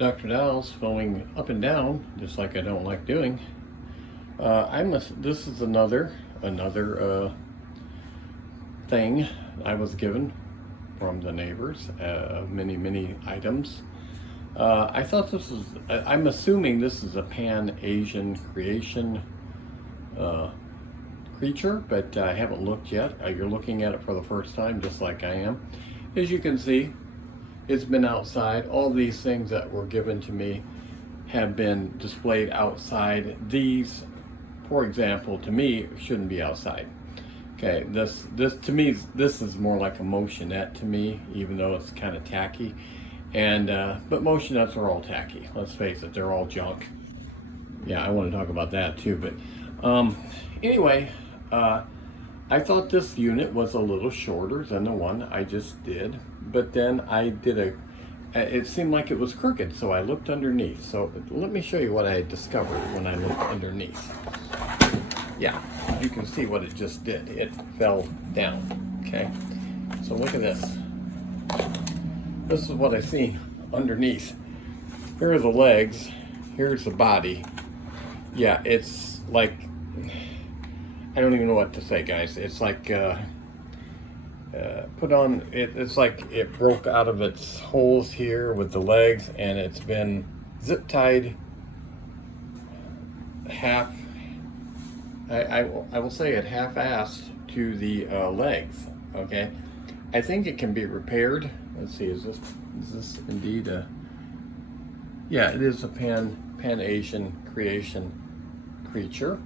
Dr.Dollz going up and down, just like I don't like doing. This is another thing I was given from the neighbors. Many items. I thought this was. I'm assuming this is a Pan-Asian creation creature, but I haven't looked yet. You're looking at it for the first time, just like I am. As you can see, it's been outside. All these things that were given to me have been displayed outside. These, for example, to me, shouldn't be outside. Okay, this to me, this is more like a motionette to me, even though it's kind of tacky. And but motionettes are all tacky. Let's face it, they're all junk. Yeah, I want to talk about that too. But anyway, I thought this unit was a little shorter than the one I just did. But then I did it seemed like it was crooked, so I looked underneath. So let me show you what I discovered when I looked underneath. Yeah, you can see what it just did. It fell down, okay? So look at this. This is what I see underneath. Here are the legs, here's the body. Yeah, it's like, I don't even know what to say, guys. It's like, it's like it broke out of its holes here with the legs, and it's been zip tied half, I will say it half-assed to the legs, okay? I think it can be repaired. Let's see, is this indeed a, yeah, it is a Pan-Asian creation creature.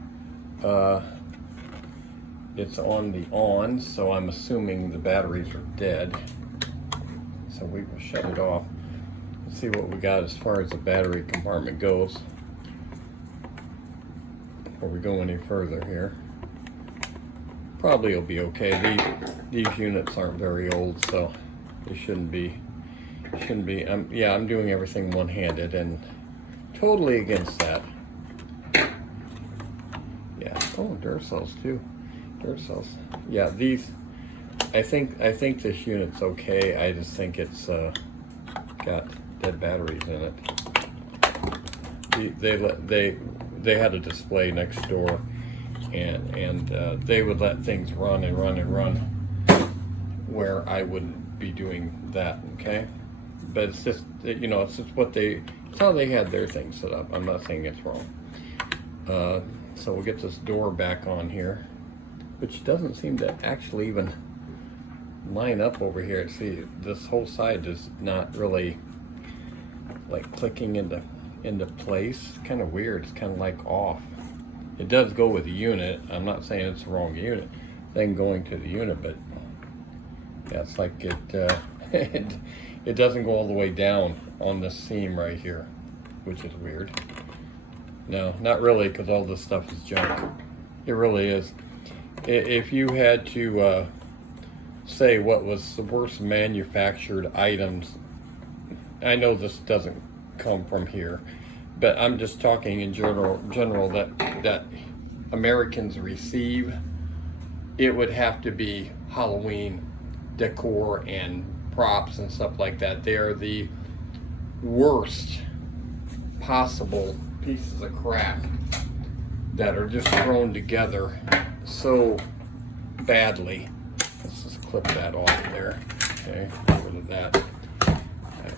It's on the on, so I'm assuming the batteries are dead. So we will shut it off. Let's see what we got as far as the battery compartment goes before we go any further here. Probably it'll be okay. These units aren't very old, so they shouldn't be. Yeah, I'm doing everything one-handed and totally against that. Yeah. Oh, Duracells too. Duracells. Yeah, these. I think this unit's okay. I just think it's got dead batteries in it. They had a display next door, and they would let things run where I wouldn't be doing that. Okay, but it's just, you know, it's just it's how they had their thing set up. I'm not saying it's wrong. So we'll get this door back on here, which doesn't seem to actually even line up over here. See, this whole side is not really like clicking into place. It's kind of weird. It's kind of like off. It does go with the unit. I'm not saying it's the wrong unit thing going to the unit, but yeah, it's like it doesn't go all the way down on this seam right here, which is weird. No, not really, because all this stuff is junk. It really is. If you had to say what was the worst manufactured items, I know this doesn't come from here, but I'm just talking in general that Americans receive, it would have to be Halloween decor and props and stuff like that. They are the worst possible pieces of crap that are just thrown together so badly. Let's just clip that off there. Okay, get rid of that.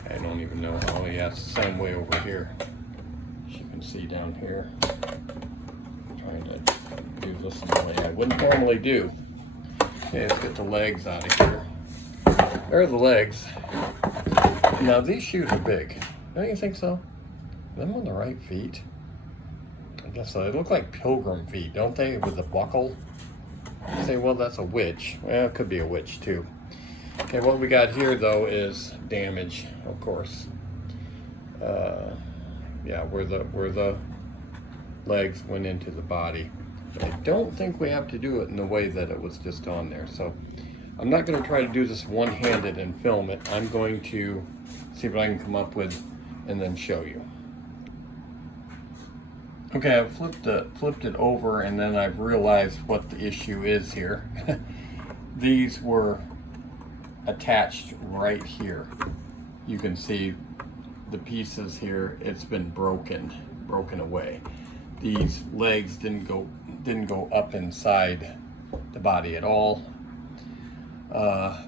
I don't even know how. Yeah, it's the same way over here. As you can see down here. I'm trying to do this in a way I wouldn't normally do. Okay, let's get the legs out of here. There are the legs. Now these shoes are big. Don't you think so? Are them on the right feet? I guess so. They look like pilgrim feet, don't they? With the buckle. You say, well, that's a witch. Well, it could be a witch too. Okay, what we got here though is damage, of course. Yeah, where the legs went into the body. But I don't think we have to do it in the way that it was just on there. So I'm not going to try to do this one-handed and film it. I'm going to see what I can come up with and then show you. Okay, I've flipped it over, and then I've realized what the issue is here. These were attached right here. You can see the pieces here, it's been broken away. These legs didn't go up inside the body at all.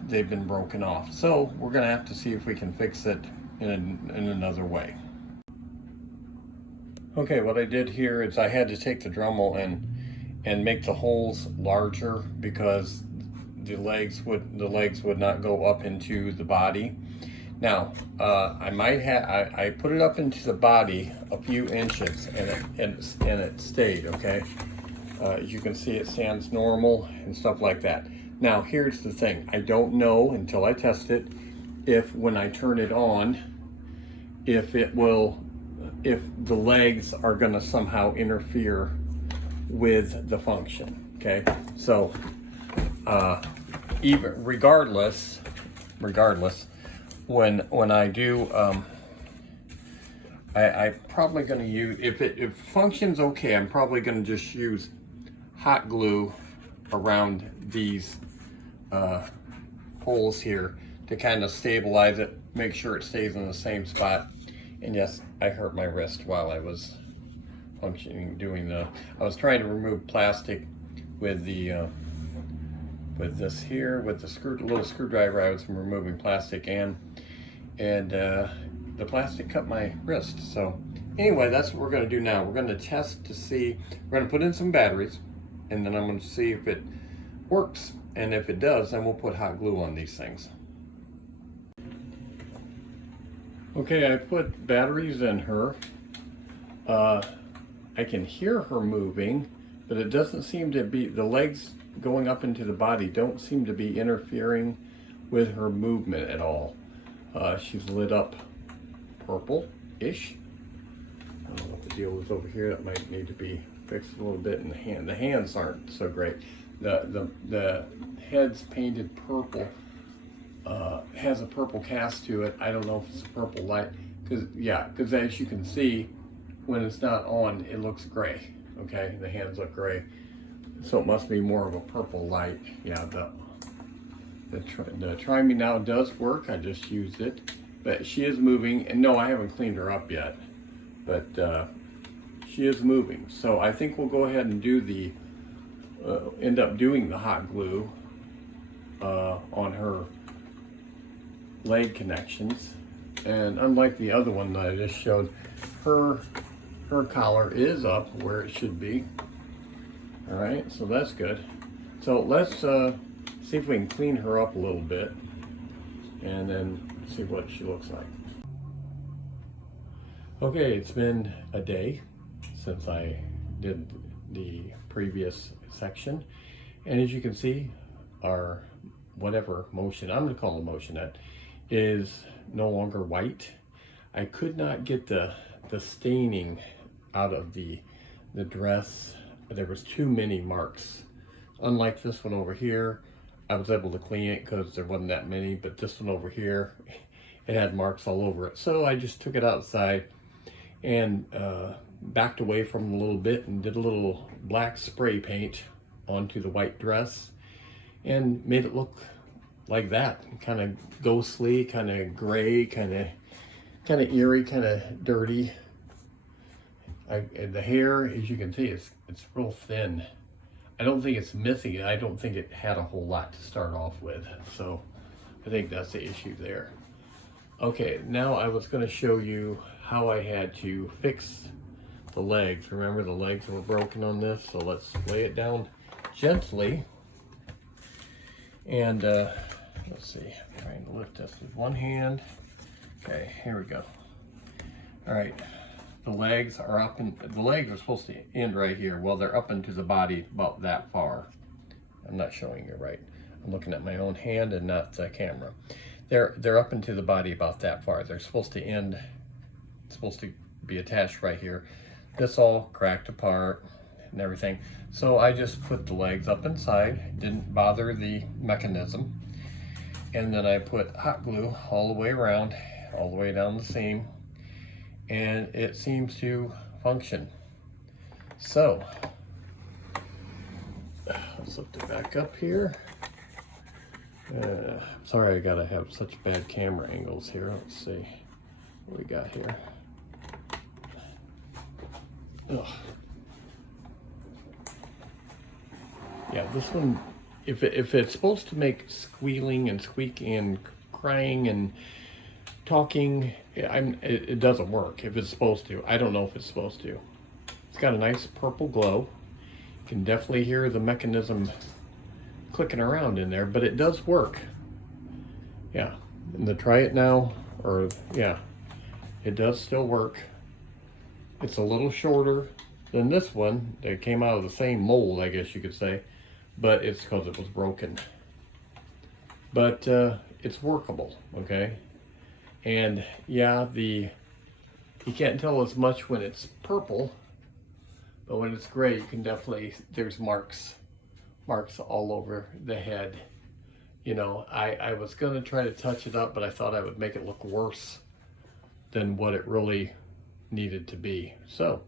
They've been broken off. So we're gonna have to see if we can fix it in another way. Okay, what I did here is I had to take the Dremel and make the holes larger because the legs would not go up into the body. Now, I put it up into the body a few inches and it stayed, okay? As you can see, it stands normal and stuff like that. Now, here's the thing. I don't know until I test it if when I turn it on, if the legs are gonna somehow interfere with the function, okay? So, even regardless, when I do, I'm probably going to use, if it functions okay, I'm probably going to just use hot glue around these holes here to kind of stabilize it, make sure it stays in the same spot. And yes, I hurt my wrist while I was I was trying to remove plastic with the with this here, with the little screwdriver. I was removing plastic and the plastic cut my wrist. So anyway, that's what we're going to do now. We're going to test to see, we're going to put in some batteries, and then I'm going to see if it works. And if it does, then we'll put hot glue on these things. Okay, I put batteries in her. I can hear her moving, but it doesn't seem to be, the legs going up into the body don't seem to be interfering with her movement at all. She's lit up purple-ish. I don't know what the deal is over here. That might need to be fixed a little bit in the hand. The hands aren't so great. The head's painted purple. Has a purple cast to it. I don't know if it's a purple light. Because as you can see, when it's not on, it looks gray. Okay, the hands look gray. So it must be more of a purple light. Yeah, the Try Me Now does work. I just used it. But she is moving. And no, I haven't cleaned her up yet. But she is moving. So I think we'll go ahead and do the, end up doing the hot glue on her leg connections. And unlike the other one that I just showed, her collar is up where it should be. All right, so that's good. So let's see if we can clean her up a little bit and then see what she looks like. Okay, it's been a day since I did the previous section. And as you can see, our whatever motion, I'm gonna call it motionette, is no longer white. I could not get the staining out of the dress. There was too many marks. Unlike this one over here, I was able to clean it because there wasn't that many, but this one over here, it had marks all over it. So I just took it outside and backed away from it a little bit and did a little black spray paint onto the white dress and made it look like that, kind of ghostly, kind of gray, kind of eerie, kind of dirty. The hair, as you can see, it's real thin. I don't think it's missing it. I don't think it had a whole lot to start off with. So I think that's the issue there. Okay, now I was going to show you how I had to fix the legs. Remember, the legs were broken on this, so let's lay it down gently. And let's see, I'm trying to lift this with one hand. Okay, here we go. All right. The legs are up, and the legs are supposed to end right here. Well, they're up into the body about that far. I'm not showing you right. I'm looking at my own hand and not the camera. They're up into the body about that far. They're supposed to end, supposed to be attached right here. This all cracked apart and everything. So I just put the legs up inside, didn't bother the mechanism. And then I put hot glue all the way around, all the way down the seam. And it seems to function. So, let's lift it back up here. Sorry, I gotta have such bad camera angles here. Let's see. What we got here? Ugh. Yeah, this one, if it's supposed to make squealing and squeaking and crying and talking, it doesn't work if it's supposed to. I don't know if it's supposed to. It's got a nice purple glow. You can definitely hear the mechanism clicking around in there, but it does work. Yeah, and to try it now, or yeah, it does still work. It's a little shorter than this one. It came out of the same mold, I guess you could say, but it's because it was broken. But it's workable, okay? And yeah, you can't tell as much when it's purple, but when it's gray, you can definitely, there's marks all over the head. You know, I was gonna try to touch it up, but I thought I would make it look worse than what it really needed to be. So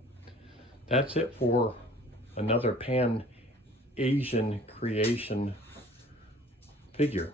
that's it for another Pan Asian creation figure.